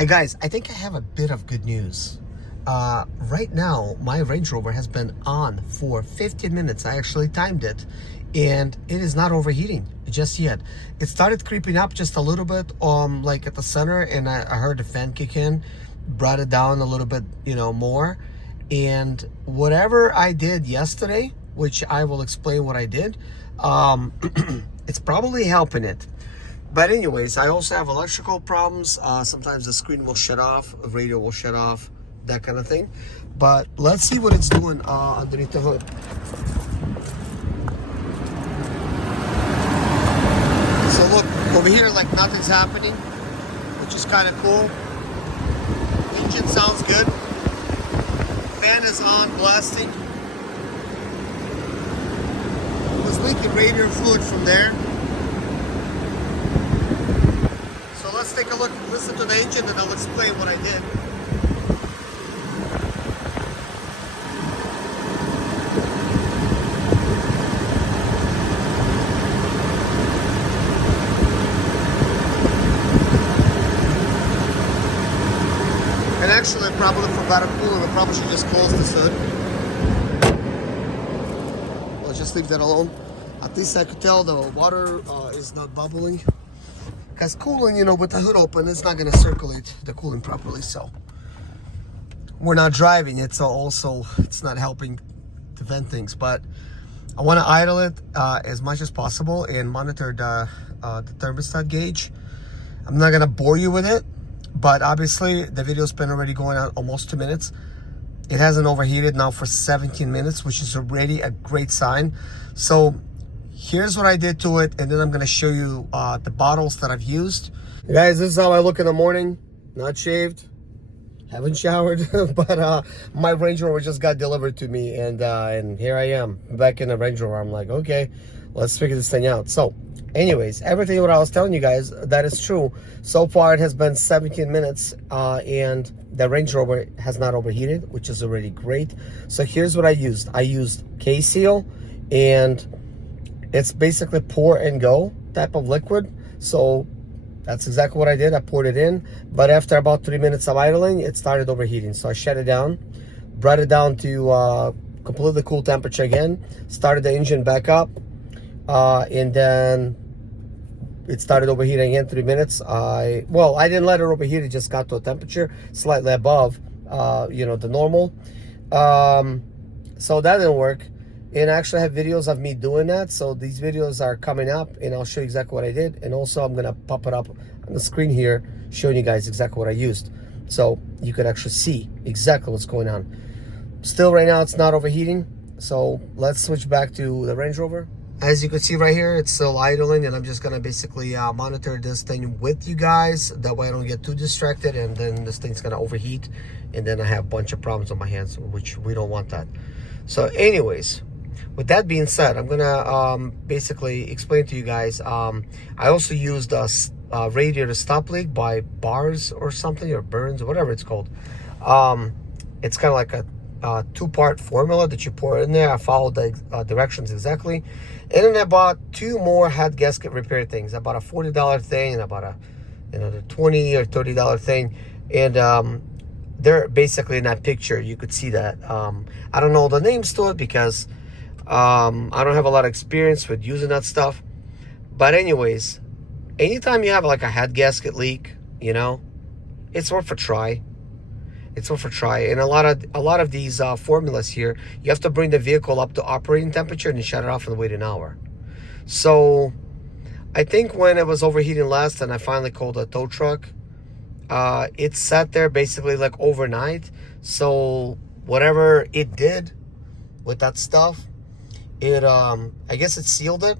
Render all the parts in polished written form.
Hey guys, I think I have a bit of good news. Right now, my Range Rover has been on for 15 minutes. I actually timed it, and it is not overheating just yet. It started creeping up just a little bit, like at the center, and I heard the fan kick in, brought it down a little bit, more. And whatever I did yesterday, which I will explain what I did, it's probably helping it. But anyways, I also have electrical problems. Sometimes the screen will shut off, the radio will shut off, that kind of thing. But let's see what it's doing underneath the hood. So look, over here, like nothing's happening, which is kind of cool. Engine sounds good. Fan is on, blasting. It was leaking radiator fluid from there. Let's take a look, listen to the engine, and I'll explain what I did. And actually, probably for better cooling, I probably should just close this hood. I'll just leave that alone. At least I could tell the water is not bubbling. Because cooling, with the hood open, it's not going to circulate the cooling properly. So we're not driving. It's not helping to vent things. But I want to idle it as much as possible and monitor the thermostat gauge. I'm not going to bore you with it, but obviously the video's been already going on almost 2 minutes. It hasn't overheated now for 17 minutes, which is already a great sign. So here's what I did to it, and then I'm going to show you the bottles that I've used. Guys, this is how I look in the morning. Not shaved, haven't showered, but my Range Rover just got delivered to me, and here I am back in the Range Rover. I'm like, okay, let's figure this thing out. So anyways, everything what I was telling you guys, that is true. So far it has been 17 minutes, and the Range Rover has not overheated, which is already great. So here's what I used. I used K-Seal, and it's basically pour and go type of liquid. So that's exactly what I did. I poured it in, but after about 3 minutes of idling, it started overheating. So I shut it down, brought it down to completely cool temperature again, started the engine back up, and then it started overheating again 3 minutes. I didn't let it overheat. It just got to a temperature slightly above, the normal. So that didn't work. And I actually have videos of me doing that. So these videos are coming up, and I'll show you exactly what I did. And also I'm gonna pop it up on the screen here, showing you guys exactly what I used. So you could actually see exactly what's going on. Still right now it's not overheating. So let's switch back to the Range Rover. As you can see right here, it's still idling, and I'm just gonna basically monitor this thing with you guys. That way I don't get too distracted, and then this thing's gonna overheat, and then I have a bunch of problems on my hands, which we don't want that. So anyways, with that being said, I'm gonna basically explain to you guys. I also used a radiator stop leak by Bars or something, or Burns, or whatever it's called. It's kind of like a two-part formula that you pour in there. I followed the directions exactly, and then I bought 2 more head gasket repair things. I bought a $40 thing, and I bought another $20 or $30 thing, and they're basically in that picture. You could see that. I don't know the names to it because I don't have a lot of experience with using that stuff. But anyways, anytime you have like a head gasket leak, it's worth a try. It's worth a try. And a lot of these formulas here, you have to bring the vehicle up to operating temperature and shut it off and wait an hour. So I think when it was overheating last, and I finally called a tow truck, it sat there basically like overnight. So whatever it did with that stuff, it I guess it sealed it,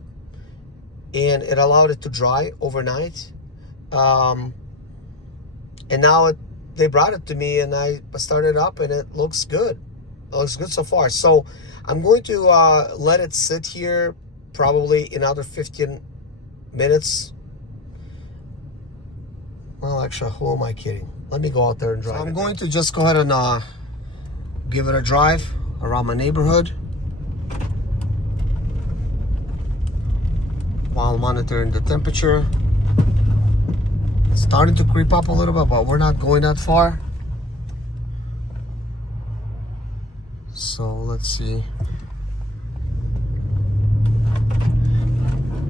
and it allowed it to dry overnight, and now they brought it to me, and I started up, and it looks good. It looks good so far. So I'm going to let it sit here probably another 15 minutes. Well, actually, who am I kidding? Let me go out there and drive. So I'm going to just go ahead and give it a drive around my neighborhood while monitoring the temperature. It's starting to creep up a little bit, but we're not going that far. So let's see.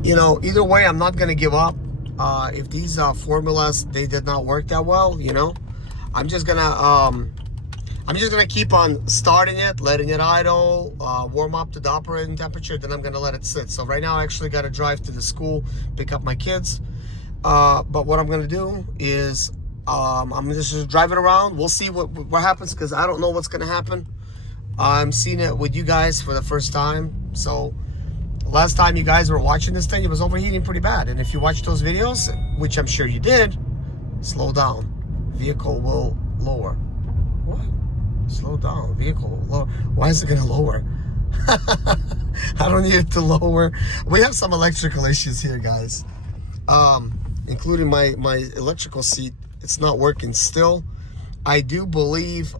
You know, either way, I'm not gonna give up. If these formulas, they did not work that well, you know, I'm just gonna keep on starting it, letting it idle, warm up to the operating temperature, then I'm gonna let it sit. So right now I actually gotta drive to the school, pick up my kids. But what I'm gonna do is I'm just driving around. We'll see what happens, because I don't know what's gonna happen. I'm seeing it with you guys for the first time. So last time you guys were watching this thing, it was overheating pretty bad. And if you watch those videos, which I'm sure you did, slow down. Vehicle will lower. What? Slow down. Vehicle will lower. Why is it gonna lower? I don't need it to lower. We have some electrical issues here, guys. Including my electrical seat. It's not working still. I do believe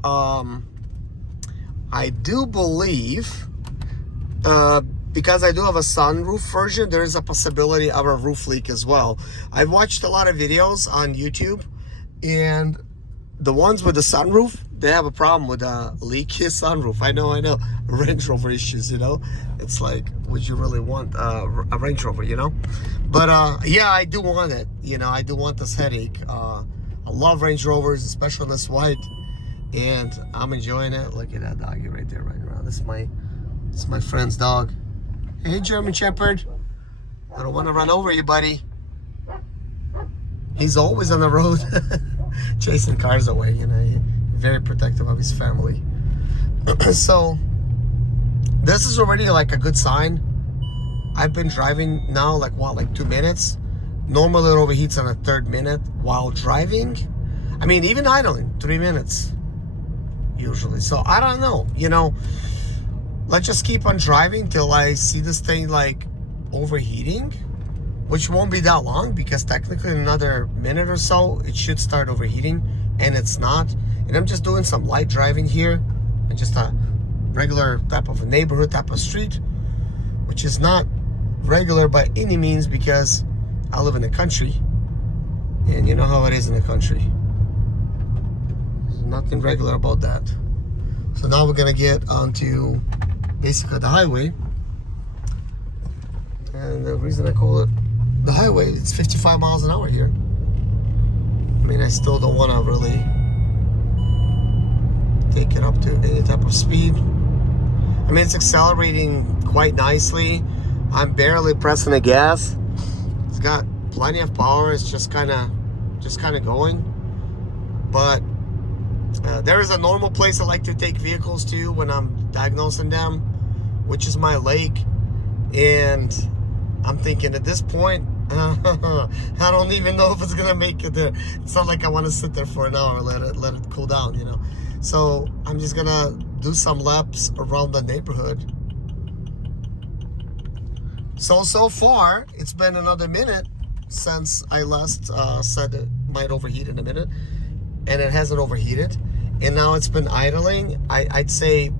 because I do have a sunroof version, there is a possibility of a roof leak as well. I've watched a lot of videos on YouTube, and the ones with the sunroof, they have a problem with a leaky sunroof. I know. Range Rover issues, you know. It's like, would you really want a Range Rover, you know? But yeah, I do want it. You know, I do want this headache. I love Range Rovers, especially this white, and I'm enjoying it. Look at that doggy right there, right around. This is my friend's dog. Hey, German Shepherd. I don't want to run over you, buddy. He's always on the road, chasing cars away, you know. He's very protective of his family. So this is already like a good sign. I've been driving now like 2 minutes. Normally it overheats on the 3rd minute while driving. I mean, even idling, 3 minutes usually. So I don't know, you know. Let's just keep on driving till I see this thing like overheating, which won't be that long, because technically in another minute or so it should start overheating, and it's not. And I'm just doing some light driving here, and just a regular type of a neighborhood type of street, which is not regular by any means, because I live in the country, and you know how it is in the country. There's nothing regular about that. So now we're gonna get onto basically the highway, and the reason I call it the highway, it's 55 miles an hour here. I mean, I still don't want to really take it up to any type of speed. I mean, it's accelerating quite nicely. I'm barely pressing the gas. It's got plenty of power. It's just kind of going. But there is a normal place I like to take vehicles to when I'm diagnosing them, which is my lake. And I'm thinking at this point, I don't even know if it's gonna make it there. It's not like I want to sit there for an hour, let it cool down, you know. So I'm just gonna do some laps around the neighborhood. So far it's been another minute since I last said it might overheat in a minute, and it hasn't overheated. And now it's been idling. I'd say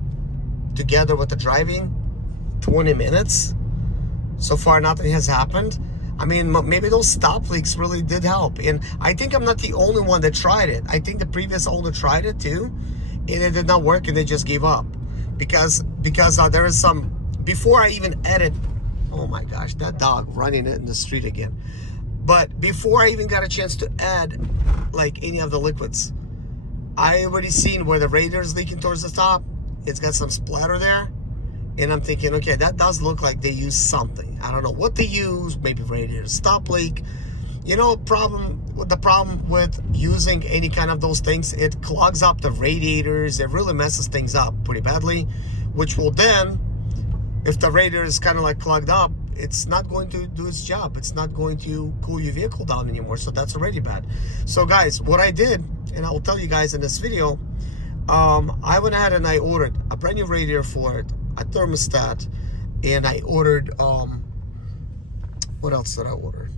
together with the driving, 20 minutes. So far nothing has happened. I mean, maybe those stop leaks really did help. And I think I'm not the only one that tried it. I think the previous owner tried it too, and it did not work, and they just gave up. Because there is some, before I even edit, oh my gosh, that dog running it in the street again. But before I even got a chance to add like any of the liquids, I already seen where the radiator is leaking towards the top. It's got some splatter there. And I'm thinking, okay, that does look like they use something. I don't know what they use, maybe radiator stop leak. You know, the problem with using any kind of those things, it clogs up the radiators. It really messes things up pretty badly, which will then, if the radiator is kind of like clogged up, it's not going to do its job. It's not going to cool your vehicle down anymore. So that's already bad. So guys, what I did, and I will tell you guys in this video, I went ahead and I ordered a brand new radiator for it, a thermostat, and I ordered what else did I order?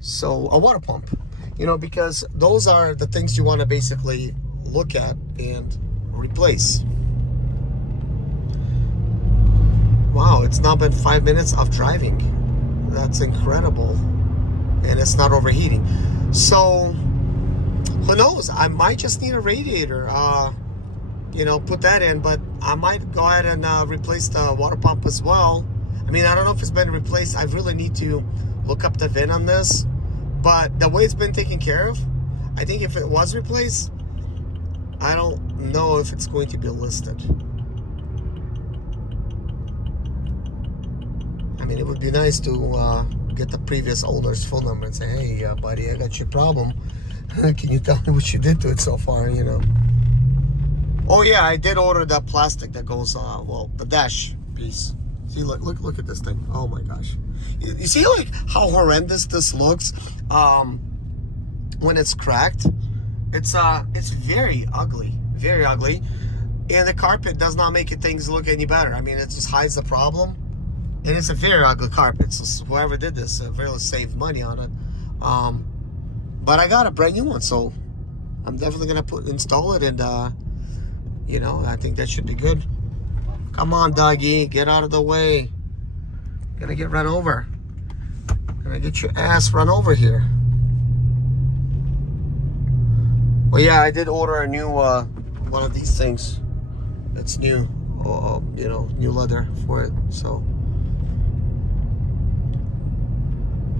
So a water pump, you know, because those are the things you want to basically look at and replace. Wow, it's now been 5 minutes of driving. That's incredible. And it's not overheating. So Who knows? I might just need a radiator. You know, put that in, but I might go ahead and replace the water pump as well. I mean, I don't know if it's been replaced. I really need to look up the VIN on this, but the way it's been taken care of, I think if it was replaced, I don't know if it's going to be listed. I mean, it would be nice to get the previous owner's phone number and say, hey, buddy, I got your problem. Can you tell me what you did to it so far, you know? Oh yeah, I did order that plastic that goes, well, the dash piece. See, look at this thing. Oh my gosh. You see like how horrendous this looks when it's cracked? It's very ugly, very ugly. And the carpet does not make things look any better. I mean, it just hides the problem. And it's a very ugly carpet. So whoever did this really saved money on it. But I got a brand new one, so I'm definitely gonna install it, and you know, I think that should be good. Come on, doggy, get out of the way. Gonna get run over. Gonna get your ass run over here. Well, yeah, I did order a new one of these things. That's new. You know, new leather for it. So,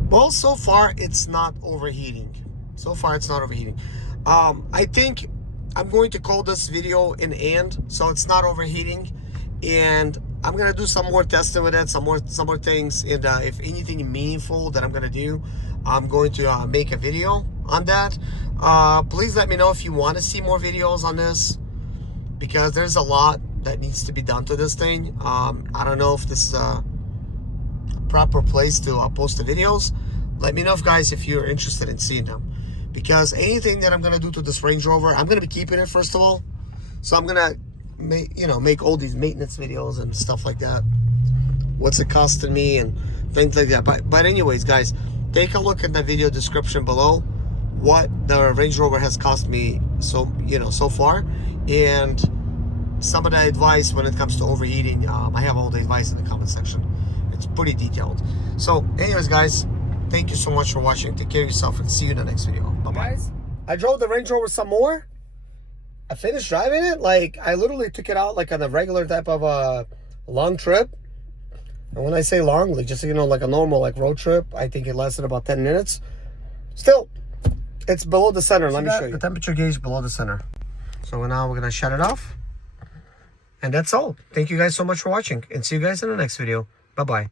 well, so far it's not overheating. So far it's not overheating. I think I'm going to call this video an end, so it's not overheating, and I'm gonna do some more testing with it, some more things, and if anything meaningful that I'm gonna do, I'm going to make a video on that. Please let me know if you want to see more videos on this, because there's a lot that needs to be done to this thing. I don't know if this is a proper place to post the videos. Let me know, guys, if you're interested in seeing them. Because anything that I'm gonna do to this Range Rover, I'm gonna be keeping it first of all. So I'm gonna make all these maintenance videos and stuff like that. What's it costing me and things like that. But anyways, guys, take a look at the video description below what the Range Rover has cost me so far, and some of the advice when it comes to overheating. I have all the advice in the comment section. It's pretty detailed. So anyways, guys, thank you so much for watching. Take care of yourself and see you in the next video. Bye-bye. Guys, I drove the Range Rover some more. I finished driving it. Like, I literally took it out like on a regular type of a long trip. And when I say long, like just, you know, like a normal like road trip, I think it lasted about 10 minutes. Still, it's below the center. Let me show you. The temperature gauge below the center. So now we're going to shut it off. And that's all. Thank you guys so much for watching. And see you guys in the next video. Bye-bye.